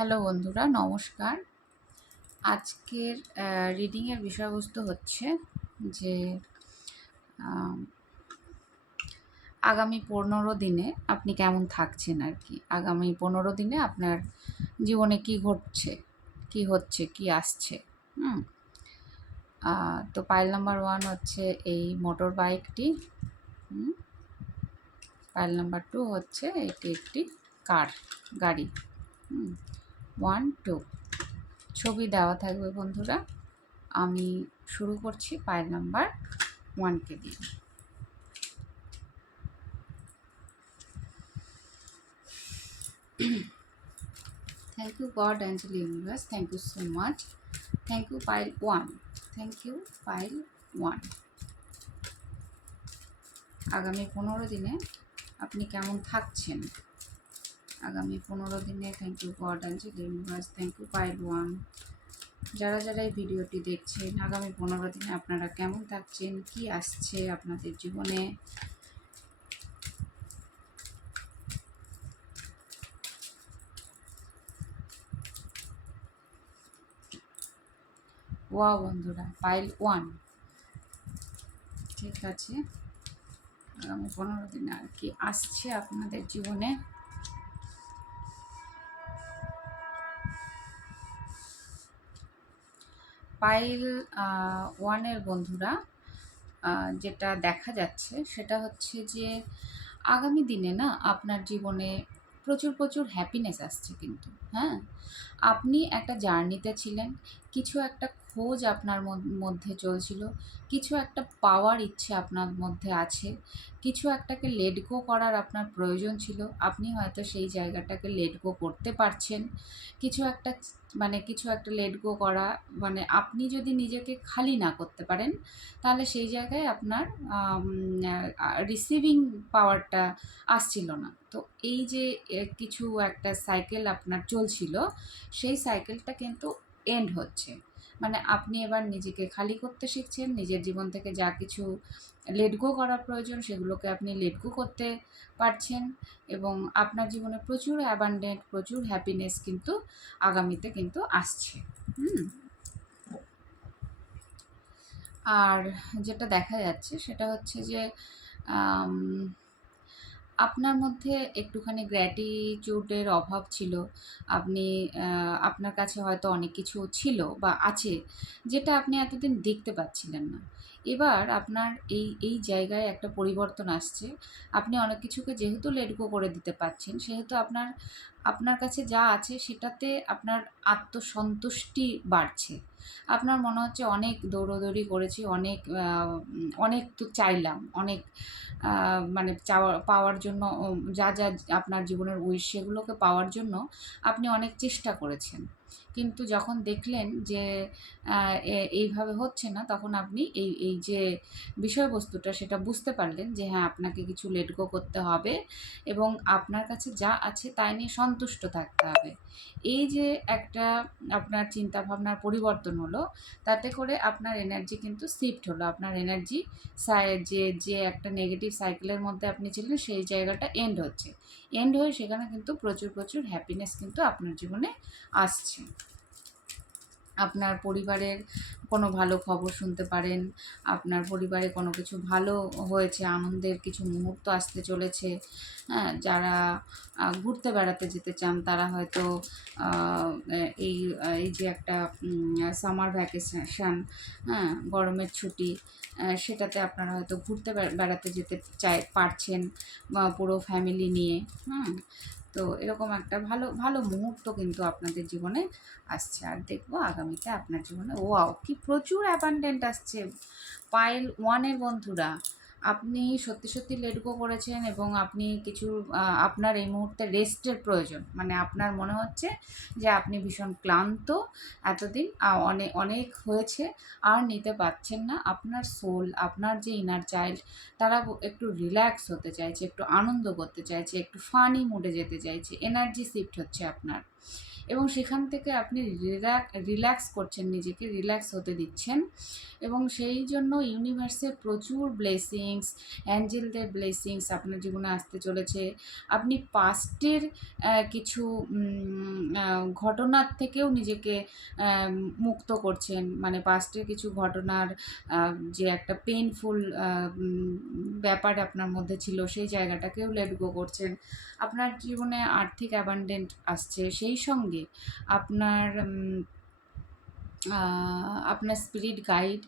Hello বন্ধুরা, নমস্কার। আজকের রিডিংয়ের বিষয়বস্তু হচ্ছে যে আগামী পনেরো দিনে আপনি কেমন থাকছেন আর কি? আগামী পনেরো দিনে আপনার জীবনে কি ঘটছে, কি হচ্ছে, কি আসছে তো পাইল নাম্বার ওয়ান হচ্ছে এই মোটর বাইকটি পাইল নাম্বার টু হচ্ছে এটি একটি কার, গাড়ি, হুম? One, two. ছবি দেওয়া থাকবে বন্ধুরা। আমি শুরু করছি পায়ের নাম্বার ওয়ানকে দিয়ে। Thank you god angel universe thank you so much thank you pile one thank you pile one আগামী পনেরো দিনে আপনি কেমন থাকছেন? আগামী পনেরো দিনে thank you god angel universe thank you pile one যারা যারা এই ভিডিওটি দেখছেন, আগামী পনেরো দিনে আপনারা কেমন থাকছেন, কি আসছে আপনাদের জীবনে? ওয়া বন্ধুরা পাইল ওয়ান ঠিক আছে। আগামী পনেরো দিনে আর কি আসছে আপনাদের জীবনে? পাইল ওয়ানের বন্ধুরা যেটা দেখা যাচ্ছে সেটা হচ্ছে যে আগামী দিনে না আপনার জীবনে প্রচুর প্রচুর হ্যাপিনেস আসছে কিন্তু হ্যাঁ? আপনি একটা জার্নিতে ছিলেন কিছু একটা খোঁজ আপনার মধ্যে চলছিল, কিছু একটা পাওয়ার ইচ্ছে আপনার মধ্যে আছে, কিছু একটাকে লেট গো করার আপনার প্রয়োজন ছিল, আপনি হয়তো সেই জায়গাটাকে লেট গো করতে পারছেন, কিছু একটা মানে কিছু একটা লেট গো করা মানে আপনি যদি নিজেকে খালি না করতে পারেন, তাহলে সেই জায়গায় আপনার রিসিভিং পাওয়ারটা আসছিল না। তো এই যে কিছু একটা সাইকেল আপনার চলছিল, সেই সাইকেলটা কিন্তু এন্ড হচ্ছে। মানে আপনি এবার নিজেকে খালি করতে শিখছেন, নিজের জীবন থেকে যা কিছু লেট গো করার প্রয়োজন সেগুলোকে আপনি লেট গো করতে পারছেন এবং আপনার জীবনে প্রচুর অ্যাবান্ডেন্ট প্রচুর হ্যাপিনেস কিন্তু আগামীতে কিন্তু আসছে। আর যেটা দেখা যাচ্ছে সেটা হচ্ছে যে আপনার মধ্যে একটুখানি গ্র্যাটিটিউডের অভাব ছিল? আপনি আপনার কাছে হয়তো অনেক কিছু ছিল বা আছে, যেটা আপনি এতদিন দেখতে পাচ্ছিলেন না। এবার আপনার এই এই জায়গায় একটা পরিবর্তন আসছে। আপনি অনেক কিছুকে যেহেতু লেট গো করে দিতে পারছেন, সেহেতু আপনার আপনার কাছে যা আছে সেটাতে আপনার আত্মসন্তুষ্টি বাড়ছে। আপনার মনে হচ্ছে অনেক দৌড়োদৌড়ি করেছি, অনেক অনেক তো চাইলাম, অনেক মানে চাওয়া, পাওয়ার জন্য যা যা আপনার জীবনের উইশ সেগুলোকে পাওয়ার জন্য আপনি অনেক চেষ্টা করেছেন। কিন্তু যখন দেখলেন যে এইভাবে হচ্ছে না, তখন আপনি এই এই যে বিষয়বস্তুটা সেটা বুঝতে পারলেন যে হ্যাঁ আপনাকে কিছু লেট গো করতে হবে এবং আপনার কাছে যা আছে তাই নিয়ে সন্তুষ্ট থাকতে হবে। এই যে একটা আপনার চিন্তা ভাবনার পরিবর্তন হলো, তাতে করে আপনার এনার্জি কিন্তু শিফট হলো। আপনার এনার্জি যে যে একটা নেগেটিভ সাইকেলের মধ্যে আপনি ছিলেন, সেই জায়গাটা এন্ড হচ্ছে। এন্ড হয়ে সেখানে কিন্তু প্রচুর প্রচুর হ্যাপিনেস কিন্তু আপনার জীবনে আসছে। আপনার পরিবারের কোনো ভালো খবর শুনতে পারেন, আপনার পরিবারে কোনো কিছু ভালো হয়েছে, আনন্দের কিছু মুহূর্ত আসতে চলেছে হ্যাঁ যারা ঘুরতে বেড়াতে যেতে চান, তারা হয়তো এই এই যে একটা সামার ভ্যাকেশন হ্যাঁ গরমের ছুটি সেটাতে আপনারা হয়তো ঘুরতে বেড়াতে যেতে চাই, পারছেন পুরো ফ্যামিলি নিয়ে, হুম তো এরকম একটা ভালো ভালো মুহূর্ত কিন্তু আপনাদের জীবনে আসছে। আর দেখব আগামীতে আপনার জীবনে, ওয়াও, কি প্রচুর অ্যাবান্ডেন্ট আসছে। পায়েল ওয়ানের বন্ধুরা। আপনি সত্যি সত্যি লেট গো করেছেন এবং আপনি কিছু আপনার এই মুহূর্তে রেস্টের প্রয়োজন। মানে আপনার মনে হচ্ছে যে আপনি ভীষণ ক্লান্ত এতদিন অনেক অনেক হয়েছে, আর নিতে পারছেন না। আপনার সোল আপনার যে ইনার চাইল্ড তারা একটু রিল্যাক্স হতে চাইছে, একটু আনন্দ করতে চাইছে, একটু ফানি মুডে যেতে চাইছে এনার্জি শিফট হচ্ছে আপনার। এবং সেখান থেকে আপনি রিল্যাক্স করছেন নিজেকে, রিল্যাক্স হতে দিচ্ছেন। এবং সেই জন্য ইউনিভার্সের প্রচুর ব্লেসিংস, অ্যাঞ্জেলদের ব্লেসিংস আপনার জীবনে আসতে চলেছে। আপনি পাস্টের কিছু ঘটনার থেকেও নিজেকে মুক্ত করছেন। মানে পাস্টের কিছু ঘটনার যে একটা পেনফুল ব্যাপার আপনার মধ্যে ছিল, সেই জায়গাটাকেও লেট গো করছেন। আপনার জীবনে আর্থিক অ্যাবান্ডেন্ট আসছে। সেই সঙ্গে আপনার আপনার স্পিরিট গাইড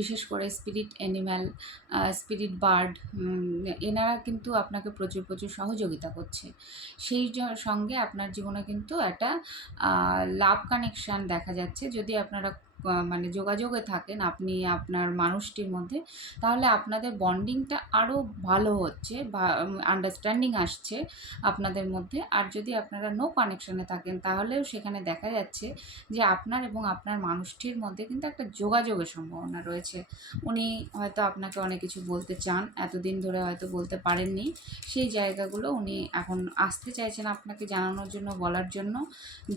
বিশেষ করে স্পিরিট অ্যানিম্যাল স্পিরিট বার্ড এনারা কিন্তু আপনাকে প্রচুর প্রচুর সহযোগিতা করছে। সেই সঙ্গে আপনার জীবনে কিন্তু একটা লাভ কানেকশান দেখা যাচ্ছে। যদি আপনারা মানে যোগাযোগে থাকেন আপনি আপনার মানুষটির মধ্যে, তাহলে আপনাদের বন্ডিংটা আরও ভালো হচ্ছে বা আন্ডারস্ট্যান্ডিং আসছে আপনাদের মধ্যে। আর যদি আপনারা নো কানেকশানে থাকেন, তাহলেও সেখানে দেখা যাচ্ছে যে আপনার এবং আপনার মানুষটির মধ্যে কিন্তু একটা যোগাযোগের সম্ভাবনা রয়েছে। উনি হয়তো আপনাকে অনেক কিছু বলতে চান, এতদিন ধরে হয়তো বলতে পারেননি। সেই জায়গাগুলো উনি এখন আসতে চাইছেন আপনাকে জানানোর জন্য, বলার জন্য।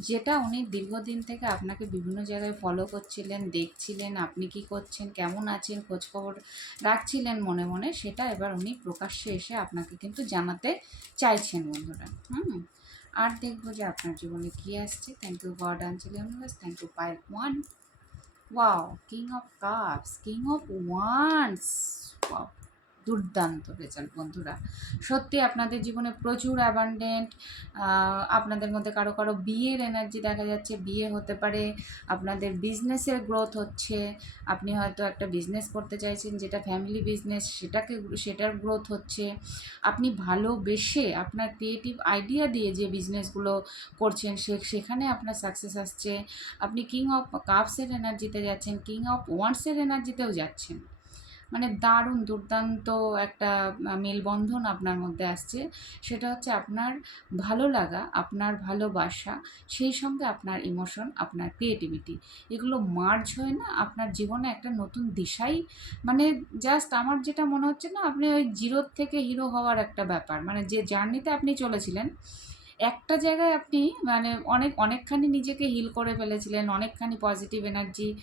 যেটা উনি দীর্ঘদিন থেকে আপনাকে বিভিন্ন জায়গায় ফলো করছিলেন, দেখছিলেন, আপনি কি করছেন, কেমন আছেন, খোঁজখবর রাখছিলেন মনে মনে, সেটা এবার উনি প্রকাশ্যে এসে আপনাকে কিন্তু জানাতে চাইছেন বন্ধুরা, হুম? আর দেখব যে আপনার জীবনে কি আসছে। Thank you god angel universe thank you pile one wow king of cups king of wands দুর্দান্ত রেজাল্ট বন্ধুরা। সত্যি আপনাদের জীবনে প্রচুর অ্যাবান্ডেন্ট আপনাদের মধ্যে কারও কারও বিয়ের এনার্জি দেখা যাচ্ছে, বিয়ে হতে পারে, আপনাদের বিজনেসের গ্রোথ হচ্ছে, আপনি হয়তো একটা বিজনেস করতে চাইছেন, যেটা ফ্যামিলি বিজনেস সেটাকে, সেটার গ্রোথ হচ্ছে। আপনি ভালোবেসে আপনার ক্রিয়েটিভ আইডিয়া দিয়ে যে বিজনেসগুলো করছেন, সে, সেখানে আপনার সাকসেস আসছে। আপনি কিং অফ কাপসের এনার্জিতে যাচ্ছেন কিং অফ ওয়ান্সের এনার্জিতেও যাচ্ছেন। মানে দারুণ দুর্দান্ত একটা মেলবন্ধন আপনার মধ্যে আসছে। সেটা হচ্ছে আপনার ভালো লাগা, আপনার ভালোবাসা, সেই সঙ্গে আপনার ইমোশন আপনার ক্রিয়েটিভিটি এগুলো মার্জ হয়ে না আপনার জীবনে একটা নতুন দিশাই মানে জাস্ট আমার যেটা মনে হচ্ছে না, আপনি ওই জিরোর থেকে হিরো হওয়ার একটা ব্যাপার। মানে যে জার্নিতে আপনি চলেছিলেন একটা জায়গায় আপনি মানে অনেক, অনেকখানি নিজেকে হিল করে ফেলেছিলেন, অনেকখানি পজিটিভ এনার্জি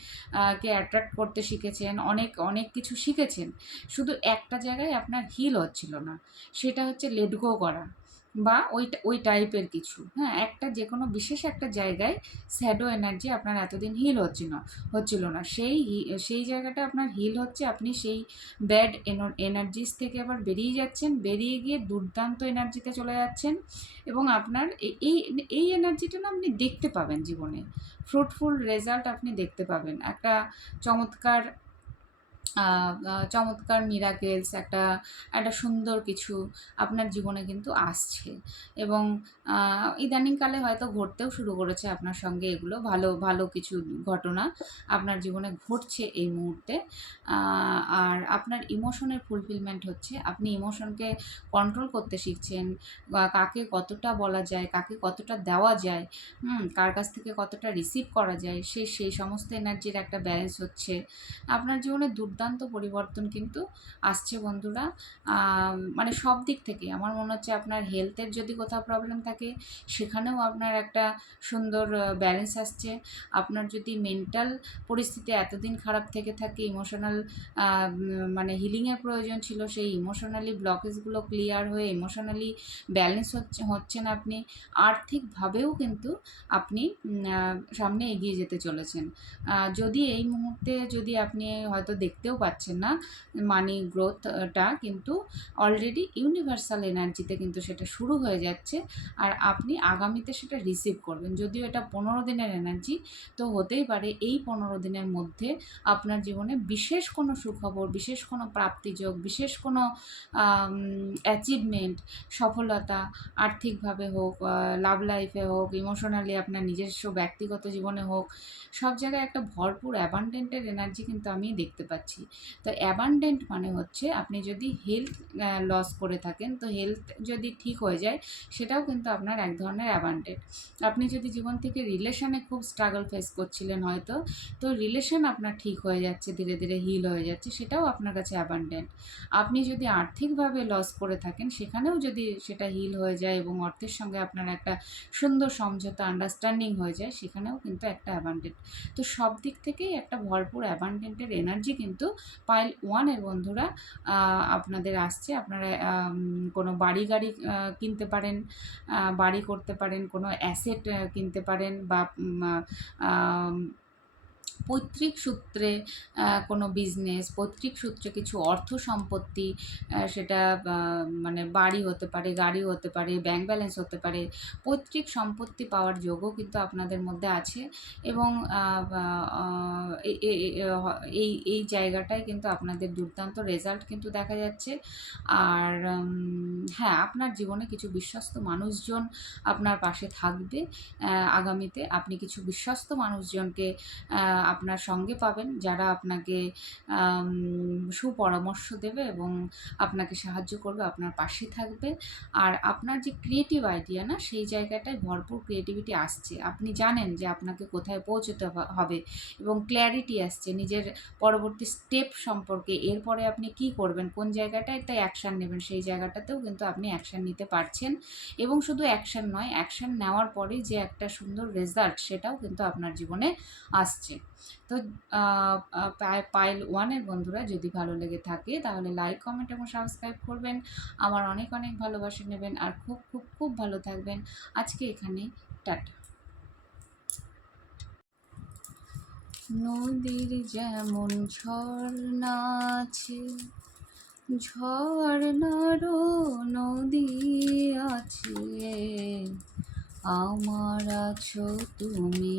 কে অ্যাট্রাক্ট করতে শিখেছেন, অনেক অনেক কিছু শিখেছেন। শুধু একটা জায়গায় আপনার হিল হচ্ছিল না, সেটা হচ্ছে লেট গো করা। বা ওই ওই টাইপের কিছু। হ্যাঁ একটা যে কোনো বিশেষ একটা জায়গায় স্যাডো এনার্জি আপনার এতদিন হিল হচ্ছিল না হচ্ছিল না। সেই সেই জায়গাটা আপনার হিল হচ্ছে, আপনি সেই ব্যাড এনার্জিস থেকে আবার বেরিয়ে যাচ্ছেন, বেরিয়ে গিয়ে দুর্দান্ত এনার্জিতে চলে যাচ্ছেন এবং আপনার এই এই এনার্জিটা না আপনি দেখতে পাবেন জীবনে। ফ্রুটফুল রেজাল্ট আপনি দেখতে পাবেন। একটা চমৎকার চমৎকার মিরাকেলস, একটা একটা সুন্দর কিছু আপনার জীবনে কিন্তু আসছে। এবং ইদানিংকালে হয়তো ঘটতেও শুরু করেছে আপনার সঙ্গে এগুলো, ভালো ভালো কিছু ঘটনা আপনার জীবনে ঘটছে এই মুহূর্তে। আর আপনার ইমোশনের ফুলফিলমেন্ট হচ্ছে। আপনি ইমোশনকে কন্ট্রোল করতে শিখছেন কাকে কতটা বলা যায়, কাকে কতটা দেওয়া যায় কার কাছ থেকে কতটা রিসিভ করা যায়, সে, সেই সমস্ত এনার্জির একটা ব্যালেন্স হচ্ছে। আপনার জীবনে দুর্দান্ত পরিবর্তন কিন্তু আসছে বন্ধুরা। মানে সব দিক থেকে। আমার মনে হচ্ছে আপনার হেলথের যদি কোথাও প্রবলেম থাকে, সেখানেও আপনার একটা সুন্দর ব্যালেন্স আসছে। আপনার যদি মেন্টাল পরিস্থিতি এতদিন খারাপ থেকে থাকে ইমোশনাল মানে হিলিংয়ের প্রয়োজন ছিল, সেই ইমোশনালি ব্লকেজগুলো ক্লিয়ার হয়ে ইমোশনালি ব্যালেন্স হচ্ছে, হচ্ছেন আপনি, আর্থিকভাবেও কিন্তু আপনি সামনে এগিয়ে যেতে চলেছেন। যদি এই মুহূর্তে যদি আপনি হয়তো দেখতেও পাচ্ছেন না মানি গ্রোথটা কিন্তু অলরেডি ইউনিভার্সাল এনার্জিতে কিন্তু সেটা শুরু হয়ে যাচ্ছে আর আপনি আগামীতে সেটা রিসিভ করবেন। যদিও এটা পনেরো দিনের এনার্জি তো হতেই পারে এই পনেরো দিনের মধ্যে আপনার জীবনে বিশেষ কোনো সুখবর, বিশেষ কোনো প্রাপ্তিযোগ, বিশেষ কোনো অ্যাচিভমেন্ট সফলতা, আর্থিকভাবে হোক লাভ লাইফে হোক ইমোশনালি আপনার নিজস্ব ব্যক্তিগত জীবনে হোক, সব জায়গায় একটা ভরপুর অ্যাবান্ডেন্টের এনার্জি কিন্তু আমি দেখতে পাচ্ছি। এনার্জি তো অ্যাবান্ডেন্ট মানে হচ্ছে আপনি যদি হেলথ লস করে থাকেন, তো হেলথ যদি ঠিক হয়ে যায়, সেটাও কিন্তু আপনার এক ধরনের অ্যাবান্ডেন্ট আপনি যদি জীবন থেকে রিলেশনে খুব স্ট্রাগল ফেস করছিলেন হয়তো, তো রিলেশন আপনার ঠিক হয়ে যাচ্ছে, ধীরে ধীরে হিল হয়ে যাচ্ছে, সেটাও আপনার কাছে অ্যাবান্ডেন্ট আপনি যদি আর্থিকভাবে লস করে থাকেন, সেখানেও যদি সেটা হিল হয়ে যায় এবং অর্থের সঙ্গে আপনার একটা সুন্দর সমঝোতা আন্ডারস্ট্যান্ডিং হয়ে যায়, সেখানেও কিন্তু একটা অ্যাবান্ডেন্ট তো সব দিক থেকেই একটা ভরপুর অ্যাবান্ডেন্টের এনার্জি কিন্তু পাইল ওয়ানের বন্ধুরা আপনাদের আসছে। আপনারা কোনো বাড়ি গাড়ি কিনতে পারেন বাড়ি করতে পারেন, কোনো অ্যাসেট কিনতে পারেন বা পৈতৃক সূত্রে কোনো বিজনেস পৈতৃক সূত্রে কিছু অর্থ সম্পত্তি সেটা মানে বাড়ি হতে পারে, গাড়ি হতে পারে ব্যাংক ব্যালেন্স হতে পারে, পৈতৃক সম্পত্তি পাওয়ার যোগও কিন্তু আপনাদের মধ্যে আছে এবং এই এই জায়গাটায় কিন্তু আপনাদের দুর্দান্ত রেজাল্ট কিন্তু দেখা যাচ্ছে। আর হ্যাঁ আপনার জীবনে কিছু বিশ্বস্ত মানুষজন আপনার পাশে থাকবে আগামীতে। আপনি কিছু বিশ্বস্ত মানুষজনকে আপনার সঙ্গে পাবেন, যারা আপনাকে সুপরামর্শ দেবে এবং আপনাকে সাহায্য করবে, আপনার পাশে থাকবে। আর আপনার যে ক্রিয়েটিভ আইডিয়া না, সেই জায়গাটায় ভরপুর ক্রিয়েটিভিটি আসছে। আপনি জানেন যে আপনাকে কোথায় পৌঁছতে হবে এবং ক্ল্যারিটি আসছে। নিজের পরবর্তী স্টেপ সম্পর্কে এরপরে আপনি কি করবেন, কোন জায়গাটায় তাই অ্যাকশান নেবেন, সেই জায়গাটাতেও কিন্তু আপনি অ্যাকশান নিতে পারছেন। এবং শুধু অ্যাকশান নয় অ্যাকশান নেওয়ার পরে যে একটা সুন্দর রেজাল্ট সেটাও কিন্তু আপনার জীবনে আসছে। তো পাইল ওয়ানের বন্ধুরা যদি ভালো লেগে থাকে, তাহলে লাইক কমেন্ট এবং সাবস্ক্রাইব করবেন। আমার অনেক অনেক ভালোবাসা নেবেন আর খুব খুব খুব ভালো থাকবেন। আজকে এখানে টাটা। নদীর যেমন ঝর্ণা আছে, ঝর্ণারও নদী আছে। আমার আছো তুমি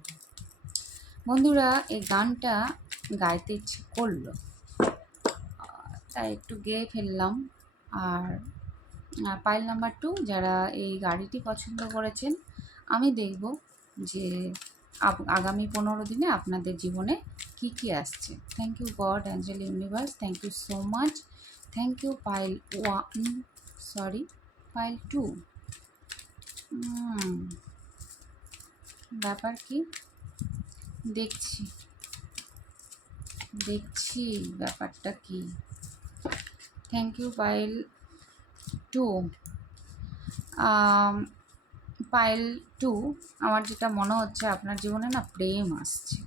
বন্ধুরা, এই গানটা গাইতে ইচ্ছে করল। তাই একটু গেয়ে ফেললাম। আর পাইল নাম্বার টু, যারা এই গাড়িটি পছন্দ করেছেন, আমি দেখব যে আগামী পনেরো দিনে আপনাদের জীবনে কি কি আসছে। Thank you god angel universe thank you so much thank you pile one sorry pile two. ব্যাপার কি? দেখছি। দেখছি ব্যাপারটা কি। Thank you pile two pile two আমার যেটা মনে হচ্ছে আপনার জীবনে না প্রেম আসছে।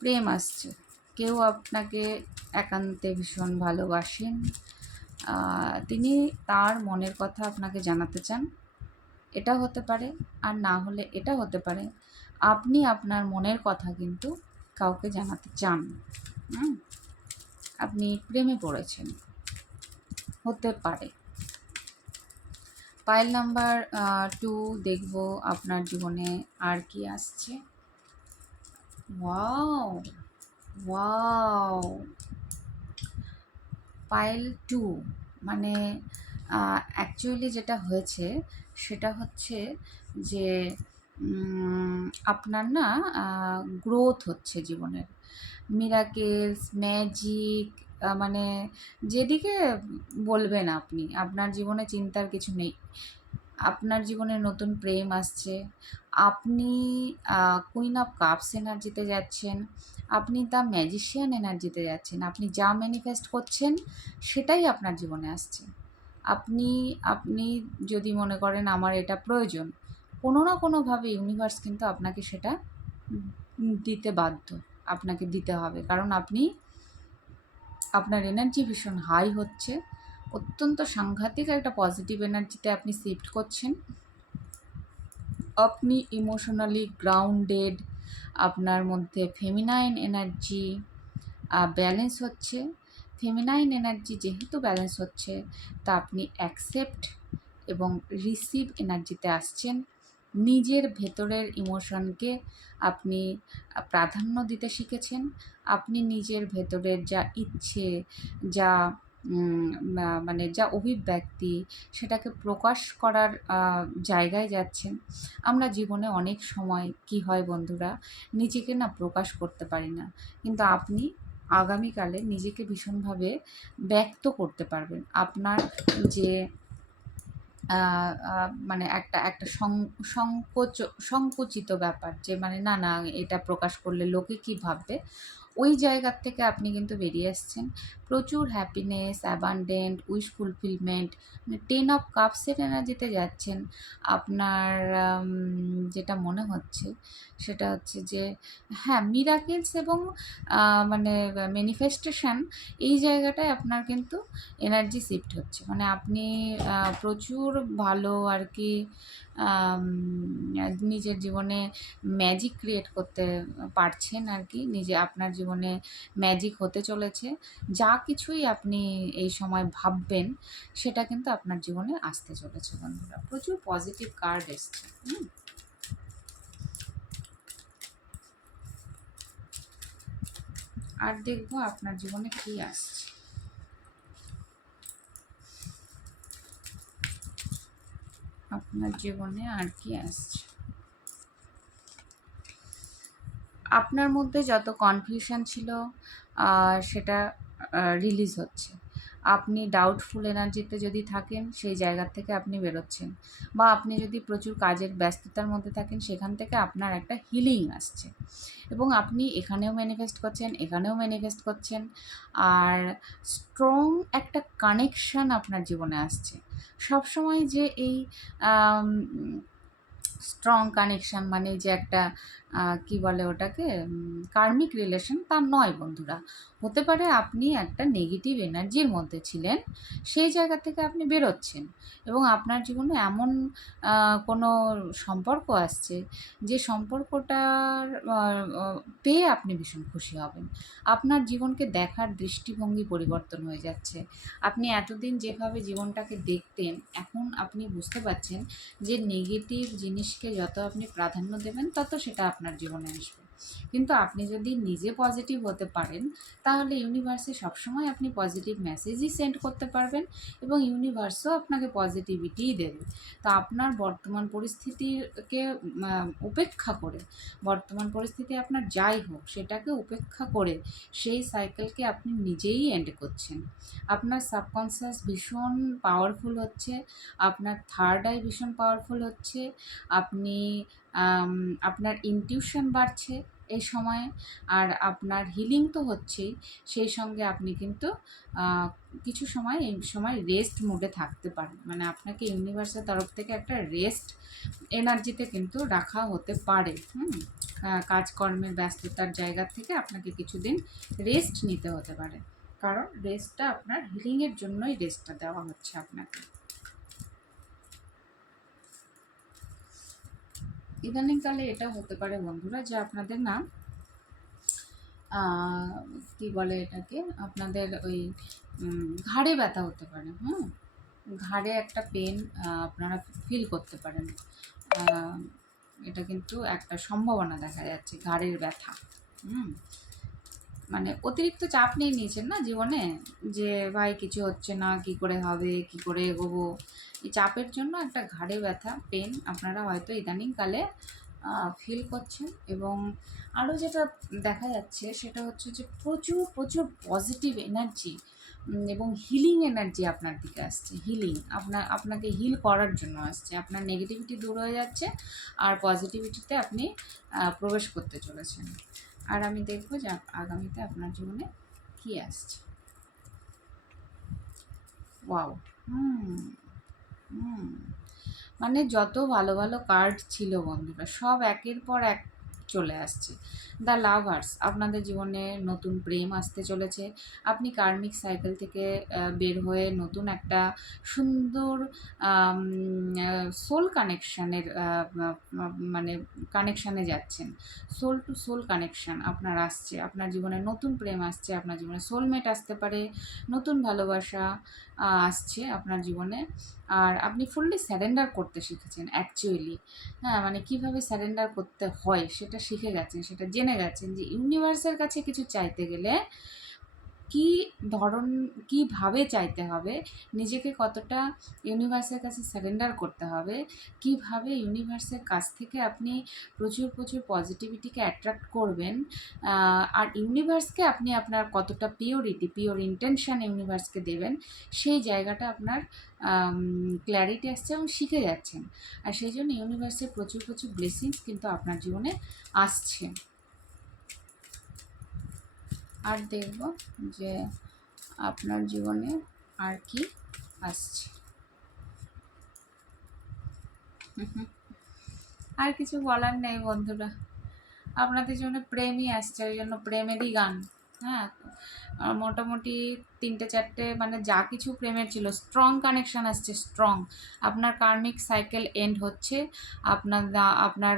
প্রেম আসছে। কেউ আপনাকে একান্তে ভীষণ ভালোবাসেন। তিনি তার মনের কথা আপনাকে জানাতে চান। এটা হতে পারে আর না হলে এটা হতে পারে। আপনি আপনার মনের কথা কিন্তু কাউকে জানাতে চান? আপনি প্রেমে পড়েছেন। হতে পারে। পাইল নাম্বার টু দেখব আপনার জীবনে আর কি আসছে। ওয়াও! ওয়াও! পাইল টু মানে অ্যাকচুয়ালি যেটা হয়েছে সেটা হচ্ছে যে আপনার না গ্রোথ হচ্ছে জীবনের। মিরাকেলস ম্যাজিক মানে যেদিকে বলবেন আপনি, আপনার জীবনে চিন্তার কিছু নেই। আপনার জীবনে নতুন প্রেম আসছে। আপনি কুইন অফ কাপস এনার্জিতে যাচ্ছেন। আপনি দ্য ম্যাজিশিয়ান এনার্জিতে যাচ্ছেন। আপনি যা ম্যানিফেস্ট করছেন, সেটাই আপনার জীবনে আসছে। আপনি আপনি যদি মনে করেন, আমার এটা প্রয়োজন কোনো না কোনোভাবে ইউনিভার্স কিন্তু আপনাকে সেটা দিতে বাধ্য। আপনাকে দিতে হবে। কারণ আপনি, আপনার এনার্জি ভীষণ হাই হচ্ছে। অত্যন্ত সাংঘাতিক একটা পজিটিভ এনার্জিতে আপনি শিফট করছেন। আপনি ইমোশনালি গ্রাউন্ডেড আপনার মধ্যে ফেমিনাইন এনার্জি ব্যালেন্স হচ্ছে। ফেমিনাইন এনার্জি যেহেতু ব্যালেন্স হচ্ছে, তা আপনি অ্যাকসেপ্ট এবং রিসিভ এনার্জিতে আসছেন। নিজের ভেতরের ইমোশনকে আপনি প্রাধান্য দিতে শিখেছেন, আপনি নিজের ভেতরের যা ইচ্ছে, যা মানে যা অভিব্যক্তি সেটাকে প্রকাশ করার জায়গায় যাচ্ছেন। আমরা জীবনে অনেক সময় কি হয় বন্ধুরা, নিজেকে না প্রকাশ করতে পারি না। কিন্তু আপনি আগামীকালে নিজেকে ভীষণভাবে ব্যক্ত করতে পারবেন। আপনার যে মানে একটা একটা সংকোচ, সংকুচিত ব্যাপার যে মানে না না, এটা প্রকাশ করলে লোকে কী ভাববে? ওই জায়গার থেকে আপনি কিন্তু বেরিয়ে আসছেন। প্রচুর হ্যাপিনেস অ্যাবান্ডেন্ট উইশ ফুলফিলমেন্ট মানে টেন অফ কাপসের এনার্জিতে যাচ্ছেন। আপনার যেটা মনে হচ্ছে সেটা হচ্ছে যে হ্যাঁ মিরাকেলস এবং মানে ম্যানিফেস্টেশন এই জায়গাটায় আপনার কিন্তু এনার্জি শিফট হচ্ছে। মানে আপনি প্রচুর ভালো আর কি নিজের জীবনে ম্যাজিক ক্রিয়েট করতে পারছেন আর কি। নিজে, আপনার জীবনে ম্যাজিক হতে চলেছে। যা কিছুই আপনি এই সময় ভাববেন, সেটা কিন্তু আপনার জীবনে আসতে চলেছে বন্ধুরা। প্রচুর পজিটিভ কার্ড এসছে, হুম? আর দেখব আপনার জীবনে কি আসছে। আপনার জীবনে আর কি আসছে? আপনার মধ্যে যত কনফিউশন ছিল সেটা রিলিজ হচ্ছে। আপনি ডাউটফুল এনার্জিতে যদি থাকেন, সেই জায়গার থেকে আপনি বেরোচ্ছেন। বা আপনি যদি প্রচুর কাজের ব্যস্ততার মধ্যে থাকেন, সেখান থেকে আপনার একটা হিলিং আসছে। এবং আপনি এখানেও ম্যানিফেস্ট করছেন, এখানেও ম্যানিফেস্ট করছেন। আর স্ট্রং একটা কানেকশান আপনার জীবনে আসছে। সবসময় যে এই স্ট্রং কানেকশান মানে যে একটা কি বলে ওটাকে? কার্মিক রিলেশন তা নয় বন্ধুরা। হতে পারে আপনি একটা নেগেটিভ এনার্জির মধ্যে ছিলেন, সেই জায়গা থেকে আপনি বেরোচ্ছেন এবং আপনার জীবনে এমন কোনো সম্পর্ক আসছে যে সম্পর্কটার পেয়ে আপনি ভীষণ খুশি হবেন। আপনার জীবনকে দেখার দৃষ্টিভঙ্গি পরিবর্তন হয়ে যাচ্ছে। আপনি এতদিন যেভাবে জীবনটাকে দেখতেন, এখন আপনি বুঝতে পারছেন যে নেগেটিভ জিনিসকে যত আপনি প্রাধান্য দেবেন, তত সেটা আপনার জীবনে আসবে। কিন্তু আপনি যদি নিজে পজিটিভ হতে পারেন, তাহলে ইউনিভার্সে সবসময় আপনি পজিটিভ মেসেজই সেন্ড করতে পারবেন এবং ইউনিভার্সও আপনাকে পজিটিভিটিই দেবে। তা আপনার বর্তমান পরিস্থিতিকে উপেক্ষা করে, বর্তমান পরিস্থিতি আপনার যাই হোক, সেটাকে উপেক্ষা করে সেই সাইকেলকে আপনি নিজেই এন্ড করছেন। আপনার সাবকনসিয়াস ভীষণ পাওয়ারফুল হচ্ছে, আপনার থার্ড আই ভীষণ পাওয়ারফুল হচ্ছে, আপনি আপনার ইনটিউশন বাড়ছে এই সময়ে, আর আপনার হিলিং তো হচ্ছেই, সেই সঙ্গে আপনি কিন্তু কিছু সময়, এই সময় রেস্ট মোডে থাকতে পারেন। মানে আপনাকে ইউনিভার্সের তরফ থেকে একটা রেস্ট এনার্জিতে কিন্তু রাখা হতে পারে, হুম? কাজকর্মের ব্যস্ততার জায়গা থেকে আপনাকে কিছুদিন রেস্ট নিতে হতে পারে। কারণ রেস্টটা আপনার হিলিংয়ের জন্যই রেস্টটা দেওয়া হচ্ছে আপনাকে। ইদানিংকালে এটা হতে পারে, বন্ধুরা, যে আপনাদের না কি বলে এটাকে, আপনাদের ওই ঘাড়ে ব্যথা হতে পারে হ্যাঁ ঘাড়ে একটা পেন আপনারা ফিল করতে পারেন। এটা কিন্তু একটা সম্ভাবনা দেখা যাচ্ছে, ঘাড়ের ব্যথা, হুম? মানে অতিরিক্ত চাপ নিয়ে নিয়েছেন না জীবনে? যে ভাই কিছু হচ্ছে না, কি করে হবে, কি করে এগোবো? এই চাপের জন্য একটা ঘাড়ে ব্যথা পেন আপনারা হয়তো ইদানিংকালে ফিল করছেন এবং আরও যেটা দেখা যাচ্ছে সেটা হচ্ছে যে প্রচুর প্রচুর পজিটিভ এনার্জি এবং হিলিং এনার্জি আপনার দিকে আসছে। হিলিং আপনার, আপনাকে হিল করার জন্য আসছে। আপনার নেগেটিভিটি দূর হয়ে যাচ্ছে আর পজিটিভিটিতে আপনি প্রবেশ করতে চলেছেন। আর আমি দেখব যে আগামীতে আপনার জীবনে কি আসছে। Wow, hmm hmm. মানে যত ভালো ভালো কার্ড ছিল বন্ধুরা, সব একের পর এক চলে আসছে। The lovers. আপনাদের জীবনে নতুন প্রেম আসতে চলেছে। আপনি কার্মিক সাইকেল থেকে বের হয়ে নতুন একটা সুন্দর সোল কানেকশানের মানে কানেকশানে যাচ্ছেন। সোল টু সোল কানেকশান আপনার আসছে। আপনার জীবনে নতুন প্রেম আসছে। আপনার জীবনে সোলমেট আসতে পারে। নতুন ভালোবাসা আসছে আপনার জীবনে। আর আপনি ফুললি স্যারেন্ডার করতে শিখেছেন অ্যাকচুয়ালি হ্যাঁ মানে কীভাবে স্যারেন্ডার করতে হয় সেটা শিখে গেছেন সেটা জেনে গেছেন যে ইউনিভার্সের কাছে কিছু চাইতে গেলে কী ধরন, কীভাবে চাইতে হবে? নিজেকে কতটা ইউনিভার্সের কাছে সারেন্ডার করতে হবে? কীভাবে ইউনিভার্সের কাছ থেকে আপনি প্রচুর প্রচুর পজিটিভিটিকে অ্যাট্রাক্ট করবেন? আর ইউনিভার্সকে আপনি আপনার কতটা পিওরিটি পিওর ইন্টেনশন ইউনিভার্সকে দেবেন, সেই জায়গাটা আপনার ক্ল্যারিটি আসছে এবং শিখে যাচ্ছেন। আর সেই জন্য ইউনিভার্সের প্রচুর প্রচুর ব্লেসিংস কিন্তু আপনার জীবনে আসছে। আর দেখব যে আপনার জীবনে আর কি আসছে। আর কিছু বলার নেই বন্ধুরা। আপনাদের জন্য প্রেমই আসছে, ওই জন্য প্রেমেরই গান। হ্যাঁ মোটামুটি তিনটে, চারটে মানে যা কিছু প্রেমের ছিল। স্ট্রং কানেকশান আসছে স্ট্রং আপনার কার্মিক সাইকেল এন্ড হচ্ছে। আপনার আপনার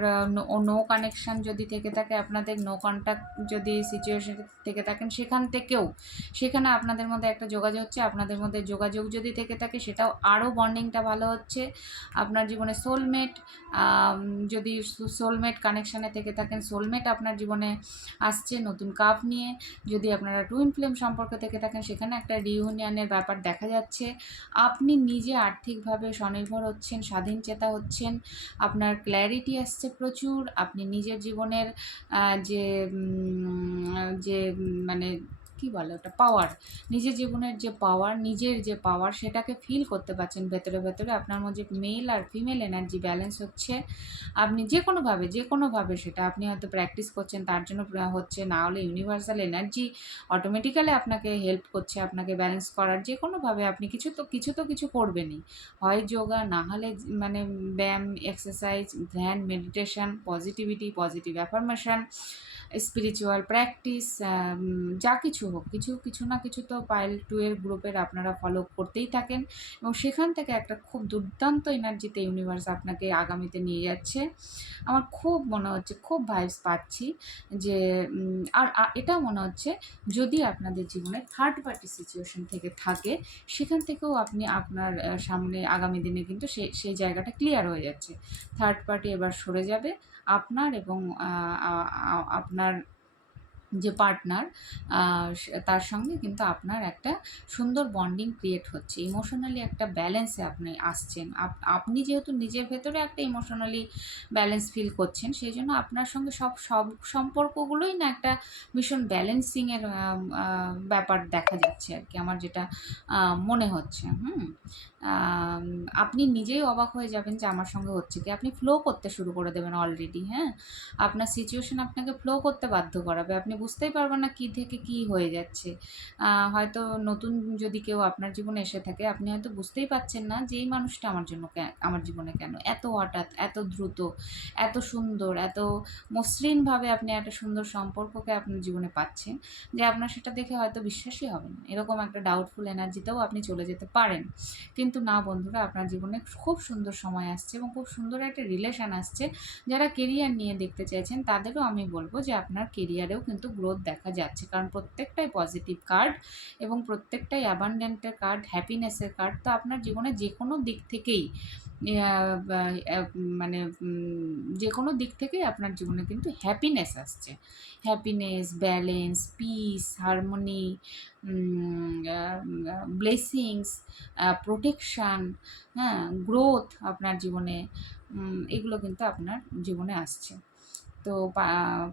নো কানেকশান যদি থেকে থাকে, আপনাদের নো কন্ট্যাক্ট যদি সিচুয়েশন থেকে থাকেন সেখান থেকেও, সেখানে আপনাদের মধ্যে একটা যোগাযোগ হচ্ছে। আপনাদের মধ্যে যোগাযোগ যদি থেকে থাকে, সেটাও আরও বন্ডিংটা ভালো হচ্ছে। আপনার জীবনে সোলমেট যদি সোলমেট কানেকশানে থেকে থাকেন সোলমেট আপনার জীবনে আসছে নতুন কাপ নিয়ে। যদি আপনারা টুইন ফ্লেম সম্পর্কে থেকে থাকেন, সেখানে একটা রিউনিয়নের ব্যাপার দেখা যাচ্ছে। আপনি নিজে আর্থিকভাবে স্বনির্ভর হচ্ছেন, স্বাধীন চেতা হচ্ছেন, আপনার ক্ল্যারিটি আসছে প্রচুর, আপনি নিজের জীবনের যে যে মানে কি বলে ওটা? পাওয়ার নিজের জীবনের যে পাওয়ার নিজের যে পাওয়ার সেটাকে ফিল করতে পারছেন ভেতরে ভেতরে। আপনার মধ্যে মেল আর ফিমেল এনার্জি ব্যালেন্স হচ্ছে। আপনি যে কোনোভাবে যে কোনোভাবে সেটা আপনি হয়তো প্র্যাকটিস করছেন, তার জন্য হচ্ছে না হলে ইউনিভার্সাল এনার্জি অটোমেটিক্যালি আপনাকে হেল্প করছে, আপনাকে ব্যালেন্স করার। যে কোনোভাবে আপনি কিছু তো কিছু তো কিছু করবেনই। হয় যোগা না হলে মানে ব্যায়াম এক্সারসাইজ ধ্যান meditation positivity positive affirmation spiritual practice যা কিছু হোক, কিছু কিছু না কিছু তো পাইল টু এর গ্রুপের আপনারা ফলো করতেই থাকেন এবং সেখান থেকে একটা খুব দুর্দান্ত এনার্জিতে ইউনিভার্স আপনাকে আগামীতে নিয়ে যাচ্ছে। আমার খুব মনে হচ্ছে, খুব ভাইবস পাচ্ছি যে আর এটাও মনে হচ্ছে যদি আপনাদের জীবনে থার্ড পার্টি সিচুয়েশন থেকে থাকে, সেখান থেকেও আপনি আপনার সামনে আগামী দিনে কিন্তু সেই সেই জায়গাটা ক্লিয়ার হয়ে যাচ্ছে। থার্ড পার্টি এবার সরে যাবে। আপনার এবং আপনার যে পার্টনার তার সঙ্গে কিন্তু আপনার একটা সুন্দর বন্ডিং ক্রিয়েট হচ্ছে। ইমোশনালি একটা ব্যালেন্সে আপনি আসছেন। আপ- আপনি যেহেতু নিজের ভেতরে একটা ইমোশনালি ব্যালেন্স ফিল করছেন, সেই জন্য আপনার সঙ্গে সব সব সম্পর্কগুলোই না একটা ভীষণ ব্যালেন্সিংয়ের ব্যাপার দেখা যাচ্ছে আর কি, আমার যেটা মনে হচ্ছে। হুম? আপনি নিজেই অবাক হয়ে যাবেন যে আমার সঙ্গে হচ্ছে কি। আপনি ফ্লো করতে শুরু করে দেবেন অলরেডি হ্যাঁ? আপনার সিচুয়েশন আপনাকে ফ্লো করতে বাধ্য করাবে। আপনি বুঝতেই পারবেন না কী থেকে কী হয়ে যাচ্ছে। হয়তো নতুন যদি কেউ আপনার জীবনে এসে থাকে, আপনি হয়তো বুঝতেই পারছেন না যে এই মানুষটা আমার জন্য আমার জীবনে কেন? এত হঠাৎ, এত দ্রুত, এত সুন্দর, এত মসৃণভাবে আপনি একটা সুন্দর সম্পর্ককে আপনার জীবনে পাচ্ছেন যে আপনার সেটা দেখে হয়তো বিশ্বাসই হবে না। এরকম একটা ডাউটফুল এনার্জিতেও আপনি চলে যেতে পারেন। কিন্তু না বন্ধুরা, আপনার জীবনে খুব সুন্দর সময় আসছে এবং খুব সুন্দর একটা রিলেশন আসছে। যারা কেরিয়ার নিয়ে দেখতে চাইছেন, তাদেরও আমি বলব যে আপনার কেরিয়ারেও কিন্তু গ্রোথ দেখা যাচ্ছে। কারণ প্রত্যেকটাই পজিটিভ কার্ড এবং প্রত্যেকটাই অ্যাবান্ডেন্টের কার্ড হ্যাপিনেসের কার্ড তো আপনার জীবনে যে কোনো দিক থেকেই মানে যে কোনো দিক থেকেই আপনার জীবনে কিন্তু হ্যাপিনেস আসছে। Happiness balance peace harmony blessings protection হ্যাঁ গ্রোথ আপনার জীবনে এগুলো কিন্তু আপনার জীবনে আসছে। তো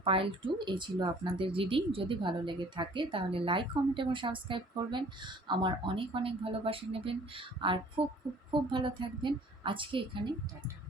পাইল টু এই ছিল আপনাদের রিডিং যদি ভালো লেগে থাকে, তাহলে লাইক কমেন্ট এবং সাবস্ক্রাইব করবেন। আমার অনেক অনেক ভালোবাসা নেবেন। আর খুব খুব খুব ভালো থাকবেন। আজকে এখানে টাটা।